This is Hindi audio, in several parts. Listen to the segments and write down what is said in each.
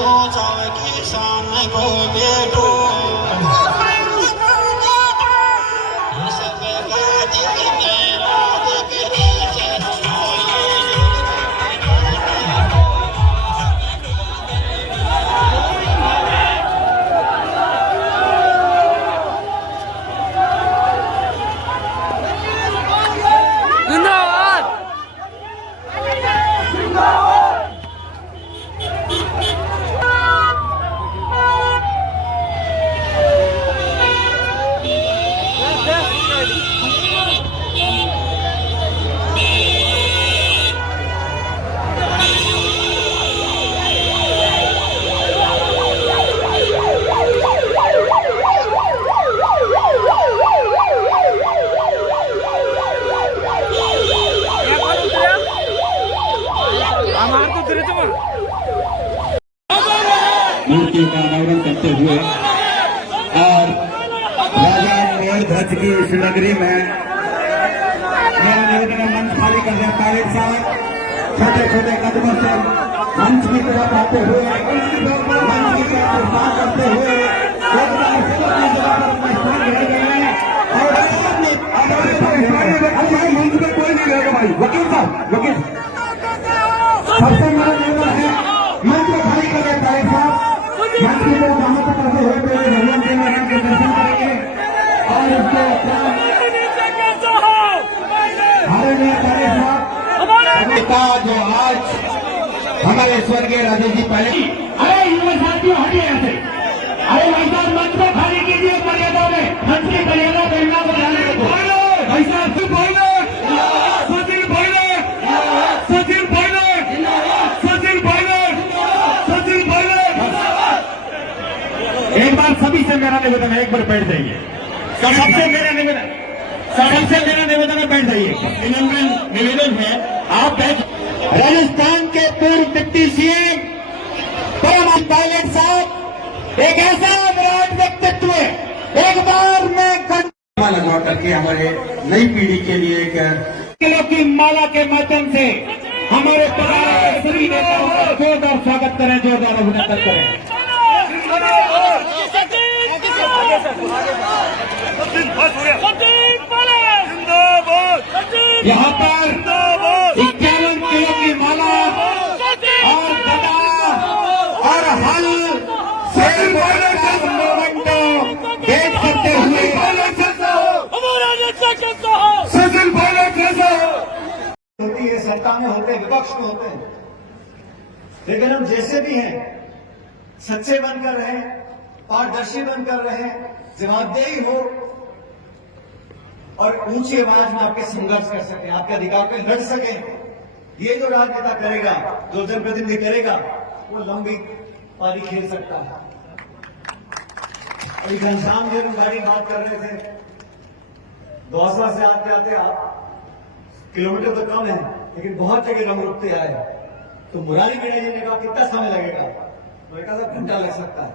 सोचा किसान को बेटो मूर्ति का अनावरण करते हुए और राजा मोहन ध्वज की इस नगरी में मेरा निवेदन मंच खाली कर दिया। पायलट साहब छोटे छोटे कदमों से मंच की तरफ आते हुए मंच की तरफ प्रस्थान करते हुए मंच में कोई नहीं रहेगा भाई। वकील साहब वकील सबसे मेरा निवेदन है मंच को खाली कर दिया। पायलट साहब मंच की तरफ जहां तक करते हुए भगवान के नाम के दर्शन करेंगे और उसके जो आज हमारे स्वर्गीय राजा जी पहले अरे युवा साथियों हटिए यहाँ से। अरे भाई साहब मंच को खाली कीजिए मर्यादा में मंच की मर्यादा बढ़ना को ध्यान रखो। भाई साहब फिर बोलो सचिन बोलो सचिन बोलो सचिन बोलो सचिन बोलो। एक बार सभी से मेरा निवेदन है एक बार बैठ जाइए। सबसे मेरा निवेदन है बैठ जाइए। निवेदन है आप बैठ। राजस्थान के पूर्व डिप्टी सीएम परम पायलट साहब एक ऐसा विराट व्यक्तित्व एक बार में लगवा करके हमारे नई पीढ़ी के लिए एक किलो की माला के माध्यम से हमारे सभी नेताओं का जोरदार स्वागत करें, जोरदार अभिनंदन करें। यहाँ पर 51 किलो की माला और गदा और हल पेश करते हुए होती है, सरकार में होते हैं, विपक्ष में होते हैं, लेकिन हम जैसे भी हैं सच्चे बनकर रहें, पारदर्शी बनकर रहें, जवाबदेही हो और ऊंची आवाज में आपके संघर्ष कर सकें, आपके अधिकार पे लड़ सकें। ये जो राजनेता करेगा, जो जनप्रतिनिधि करेगा, वो लंबी पारी खेल सकता है। अभी घनश्याम जी गाड़ी बात कर रहे थे, दौसा से आते आते आप किलोमीटर तो कम है लेकिन बहुत जगह रंग रुकते आए, तो मुरारी मीणा जी ने कहा कितना समय लगेगा? मैंने कहा घंटा लग सकता है।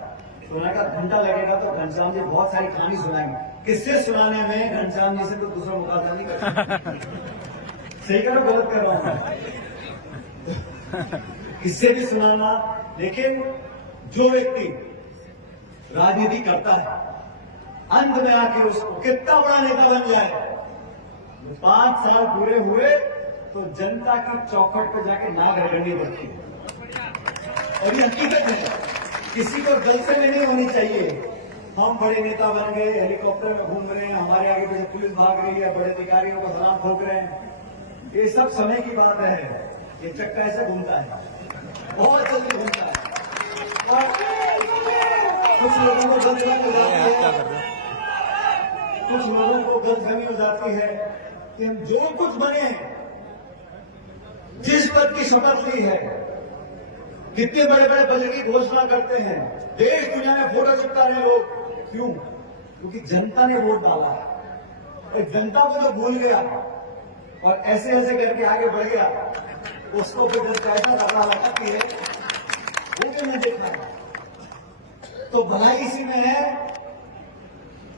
तो मैंने कहा घंटा लगेगा तो घनश्याम जी बहुत सारी कहानी सुनाएंगे। किससे सुनाने में घनश्याम जी से तो दूसरा मुकाबला नहीं कर सकता। सही कर रहा हूं, गलत कर रहा हूं? किससे भी सुनाना, लेकिन जो व्यक्ति राजनीति करता है अंत में आके उसको कितना बड़ा नेता बन जाए, 5 साल पूरे हुए तो जनता की चौखट पर जाके नाक रगड़नी पड़ती है। और ये हकीकत है, किसी को गलतफहमी नहीं होनी चाहिए। हम बड़े नेता बन गए, हेलीकॉप्टर में घूम रहे हैं, हमारे आगे पीछे पुलिस भाग रही है, बड़े अधिकारियों को सलाम ठोक रहे हैं, ये सब समय की बात है। ये चक्का ऐसे घूमता है, बहुत जल्दी घूमता है। और कुछ लोगों को गलतफहमी हो जाती है, कुछ लोगों को गलतफहमी हो जाती है कि हम जो कुछ बने हैं, जिस पद की शपथ ली है, कितने बड़े बड़े बजट की घोषणा करते हैं, देश दुनिया में फोटो चिपका रहे लोग, क्यों? क्योंकि जनता ने वोट डाला है। जनता को जो भूल गया और ऐसे ऐसे करके आगे बढ़ गया, उसको फिर जनता ऐसा लगा लगाती है, वो भी मैं देखा है। तो भलाई इसी में है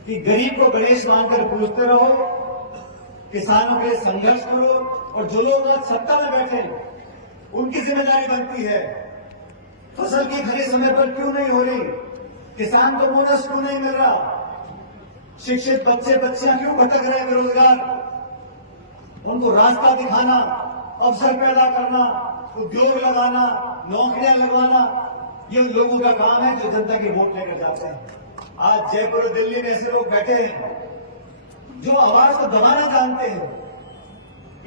कि गरीब को गणेश मानकर पूछते रहो, किसानों के लिए संघर्ष करो, और जो लोग आज सत्ता में बैठे उनकी जिम्मेदारी बनती है फसल की खरीद समय पर क्यों नहीं हो रही? किसान को बोनस क्यों नहीं मिल रहा? शिक्षित बच्चे बच्चियां क्यों भटक रहे हैं बेरोजगार? उनको रास्ता दिखाना, अवसर पैदा करना, उद्योग लगाना, नौकरियां लगवाना, ये लोगों का काम है जो जनता की वोट लेकर जाते हैं। आज जयपुर और दिल्ली में ऐसे लोग बैठे हैं जो आवाज को दबाना जानते हैं।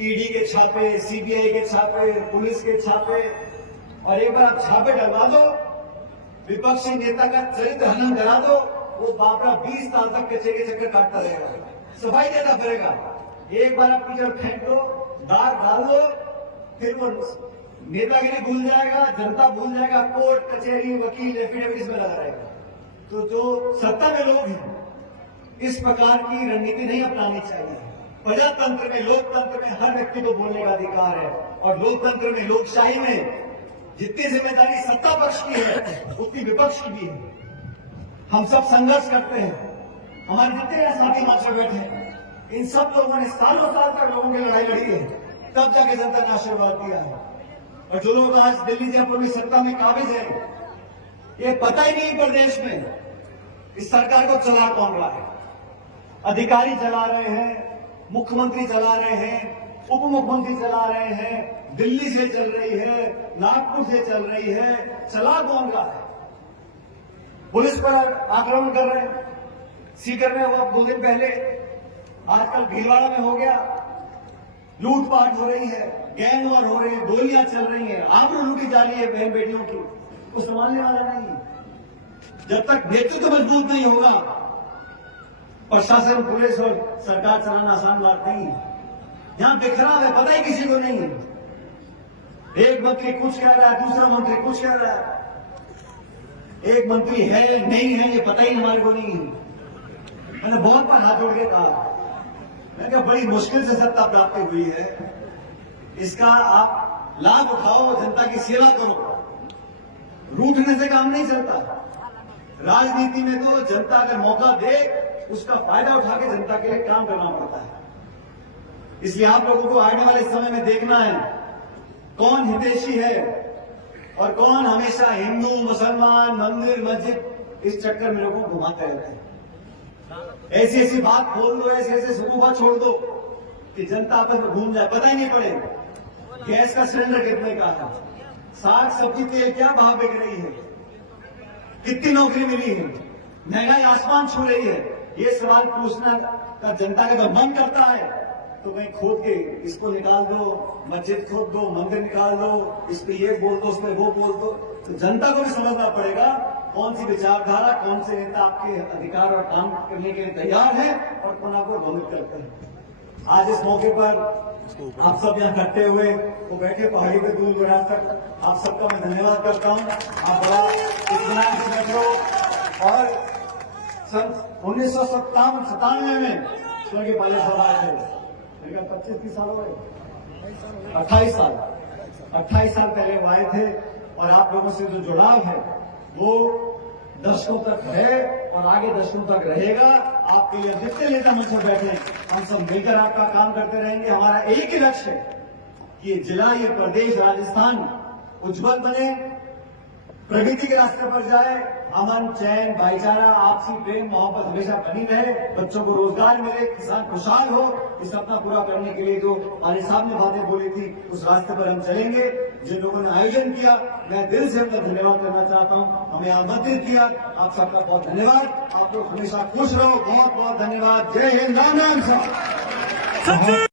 ईडी के छापे, सीबीआई के छापे, पुलिस के छापे, और एक बार आप छापे डलवा दो, विपक्षी नेता का चरित्र हनन करा दो, वो बापरा 20 साल तक कचरे के चक्कर काटता रहेगा, सफाई देता फिरेगा। एक बार आप कीचड़ फेंक दो, दार डाल दो, फिर वो नेतागिरी भूल जाएगा, जनता भूल जाएगा, कोर्ट कचहरी वकील एफिडेविट में लगा रहेगा। तो जो सत्ता में लोग हैं, इस प्रकार की रणनीति नहीं अपनानी चाहिए। प्रजातंत्र में, लोकतंत्र में हर व्यक्ति को बोलने का अधिकार है, और लोकतंत्र में, लोकशाही में जितनी जिम्मेदारी सत्ता पक्ष की है उतनी विपक्ष की भी है। हम सब संघर्ष करते हैं। हमारे जितने साथी मंच पर बैठे हैं, इन सब लोगों ने सालों साल तक लोगों की लड़ाई लड़ी है, तब जाके जनता ने आशीर्वाद दिया है। और जो लोग आज दिल्ली जयपुर में सत्ता में काबिज है, ये पता ही नहीं प्रदेश में इस सरकार को चला कौन रहा है। अधिकारी चला रहे हैं, मुख्यमंत्री चला रहे हैं, उप मुख्यमंत्री चला रहे हैं, दिल्ली से चल रही है, नागपुर से चल रही है, चला कौन रहा है? पुलिस पर आक्रमण कर रहे हैं। सीकर में हुआ 2 दिन पहले, आजकल भीलवाड़ा में हो गया, लूटपाट हो रही है, गैंग वॉर हो रही है, गोलियां चल रही है, आबरू लूटी जा रही है बहन बेटियों की, वो संभालने वाला नहीं है। जब तक नेतृत्व मजबूत नहीं होगा, प्रशासन, पुलिस और सरकार चलाना आसान बात नहीं है। यहां बिखराव है, पता ही किसी को नहीं है। एक मंत्री कुछ कह रहा है, दूसरा मंत्री कुछ कह रहा है, एक मंत्री है नहीं है ये पता ही हमारे को नहीं है। मैंने बहुत बार हाथ जोड़ के कहा, मैंने कहा बड़ी मुश्किल से सत्ता प्राप्ति हुई है, इसका आप लाभ उठाओ, जनता की सेवा करो। रूठने से काम नहीं चलता। राजनीति में तो जनता अगर मौका दे, उसका फायदा उठा के जनता के लिए काम करना पड़ता है। इसलिए आप लोगों को आने वाले समय में देखना है कौन हितैषी है और कौन हमेशा हिंदू, मुसलमान, मंदिर, मस्जिद, इस चक्कर में लोगों को घुमाते रहते हैं। ऐसी ऐसी बात खोल दो, ऐसे ऐसे सुबह छोड़ दो कि जनता आपस में घूम जाए, पता ही नहीं पड़े गैस का सिलेंडर कितने का है, साग सब्जी तेल क्या भाव बिक रही है, कितनी नौकरी मिली है, महंगाई आसमान छू रही है। ये सवाल पूछना का जनता का जब मन करता है तो कहीं खोद के इसको निकाल दो, मस्जिद खोद दो, मंदिर निकाल दो, इस पे ये बोल दो, उस पे वो बोल दो। तो जनता को भी समझना पड़ेगा कौन सी विचारधारा, कौन से नेता आपके अधिकार और काम करने के लिए तैयार है और कौन आपको भ्रमित करते हैं। आज इस मौके पर आप सब यहाँ इकट्ठे हुए, वो बैठे पहाड़ी पे दूर दराज तक, आप सबका मैं धन्यवाद करता हूँ। आप बड़ा इत्मीनान से बैठे हो। और सन 1997 में स्वर्गीय पायलट साहब आए थे, 25-30 साल हो गए, 28 साल पहले वो आए थे। और आप लोगों से जो जुड़ाव है वो दशकों तक है और आगे दशकों तक रहेगा। आपके लिए जितने नेता मुझसे बैठे, हम सब मिलकर आपका काम करते रहेंगे। हमारा एक ही लक्ष्य है कि ये जिला, ये प्रदेश, राजस्थान उज्जवल बने, प्रगति के रास्ते पर जाए, अमन, चैन, भाईचारा, आपसी प्रेम मोहब्बत हमेशा बनी रहे, बच्चों को रोजगार मिले, किसान खुशहाल हो। इस सपना पूरा करने के लिए जो पाली साहब ने बातें बोली थी, उस रास्ते पर हम चलेंगे। जिन लोगों ने आयोजन किया, मैं दिल से उनका धन्यवाद करना चाहता हूँ। हमें आमंत्रित किया, आप सबका बहुत धन्यवाद। आप लोग हमेशा खुश रहो। बहुत बहुत धन्यवाद। जय हिंद। राम राम।